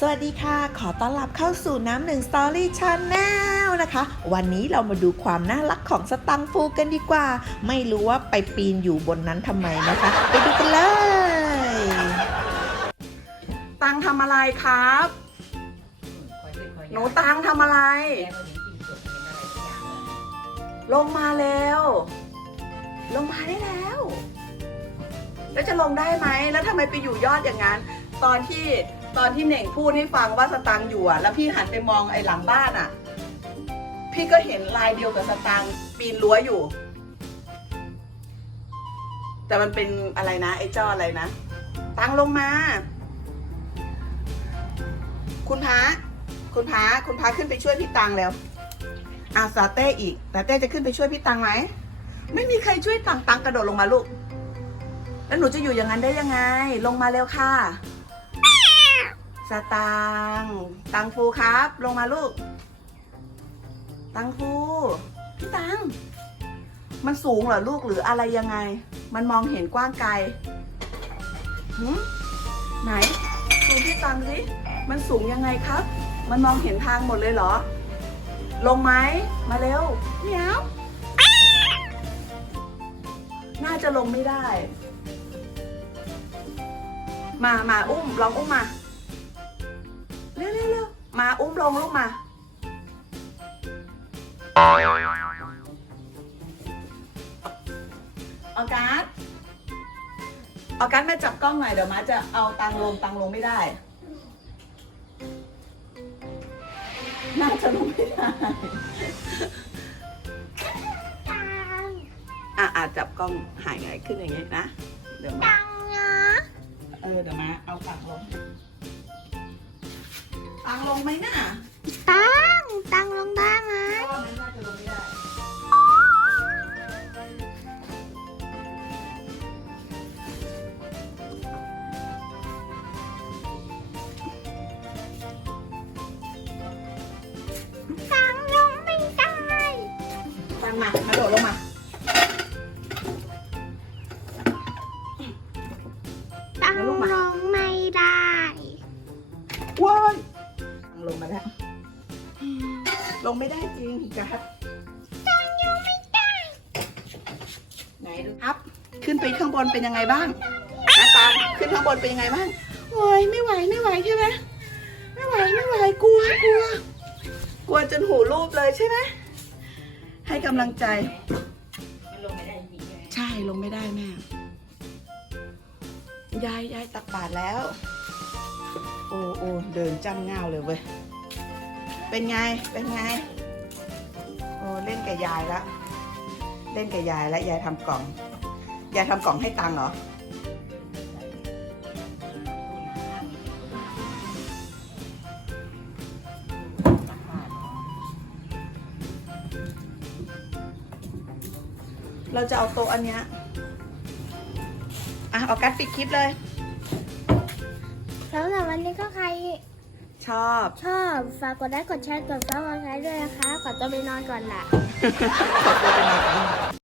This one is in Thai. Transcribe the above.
สวัสดีค่ะ ขอต้อนรับเข้าสู่น้ำหนึ่งสตอรี่ชาแนลนะคะ วันนี้เรามาดูความน่ารักของสตังฟูกันดีกว่า ไม่รู้ว่าไปปีนอยู่บนนั้นทำไมนะคะ ไปดูกันเลย ตังทำอะไรครับ หนูตังทำอะไร ลงมาแล้ว ลงมาได้แล้ว แล้วจะลงได้ไหม แล้วทำไมไปอยู่ยอดอย่างนั้น ตอนที่ ตอนที่เหน่งพูดให้ฟังว่าสตังค์อยู่อะแล้วพี่หันไปมองไอ้หลังบ้านอะพี่ก็เห็นลายเดียวกับสตังค์ปีนรั้วอยู่ แต่มันเป็นอะไรนะ ไอ้เจ้าอะไรนะ ตังลงมา คุณพระคุณพระคุณพระขึ้นไปช่วยพี่ตังแล้วอาซาเต้อีกซาเต้จะขึ้นไปช่วยพี่ตังไหมไม่มีใครช่วยตังตังกระโดดลงมาลูก แล้วหนูจะอยู่อย่างนั้นได้ยังไง ลงมาเร็วค่ะ สตังตังฟูครับ ลงมาลูก ตังฟูพี่ตัง มันสูงเหรอลูกหรืออะไรยังไง มันมองเห็นกว้างไกลหืมไหนดูพี่ตังสิมันสูงยังไงครับ มันมองเห็นทางหมดเลยเหรอ ลงไหมมาเร็วเหมียวน่าจะลงไม่ได้ มามาอุ้มลองอุ้มมา เร็วเร็วเร็วมาอุ้มลงลูกมา ออกัสออกัสมาจับกล้องหน่อยเดี๋ยวมาจะเอาตังลงตังลงไม่ได้น่าจะลงไม่ได้อะอาจจับกล้องหายไงขึ้นอย่างงี้นะ เดี๋ยวมาเออเดี๋ยวมาเอาตังลงตัง ลงไหมน่ะตังตังลงได้ไหมเพราะว่ามันน่าจะลงไม่ได้ตังลงไม่ได้ตังมามาโดดลงมาตังลงไม่ได้ว้ายตัง ลงมาแล้ว ลงไม่ได้จริงกัสตังลงไม่ได้ไหนดูครับ ขึ้นไปข้างบนเป็นยังไงบ้างนะตังขึ้นข้างบนเป็นยังไงบ้างโอ้ยไม่ไหวไม่ไหวใช่ไหมไม่ไหวไม่ไหวกลัวกลัวกลัวจนหูรูปเลยใช่ไหมให้กำลังใจใช่ลงไม่ได้แม่ยายยายตักบาทแล้วโอ้โอ้เดินจำเงาเลยเว้ย เป็นไง เป็นไง โอ้เล่นกับยายละ เล่นกับยายแล้วยายทำกล่อง ยายทำกล่องให้ตังเหรอ เราจะเอาโต๊ะอันเนี้ย อะ เอากัดปิดคลิปเลย สำหรับวันนี้ก็ใครชอบ ชอบฝากกดไลค์กดแชร์กดซับสไครต์ด้วยนะคะขอตัวไปนอนก่อนละขอบคุณไปนอน